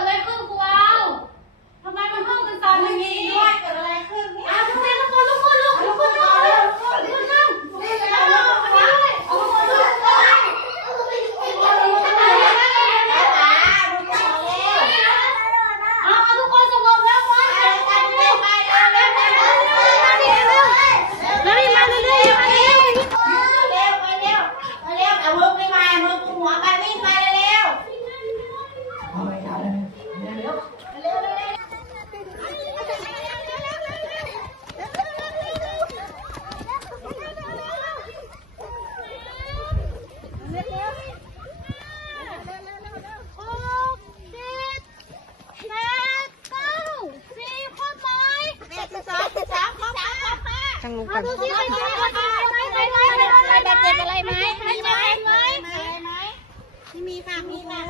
ดอะไรขึ้นครูเอาทำไมมันห้องกันตอนนี้ด้วยเกิดอะไรขึ้นเนี่ยทุกคนลุกขึ้นลุกขึ้นลุกขึ้นลุกขึ้นลุกขึ้นลุกขึ้นทุกคนสงบแล้วก่อนเร็วมาเร็วมาเร็วมาเร็วมาเร็วเอามือไปมามือกุมหัวไปวิ่งไปเร็วทางลุงกัน บาดเจ็บอะไรไหม ไม่มีค่ะมีค่ะ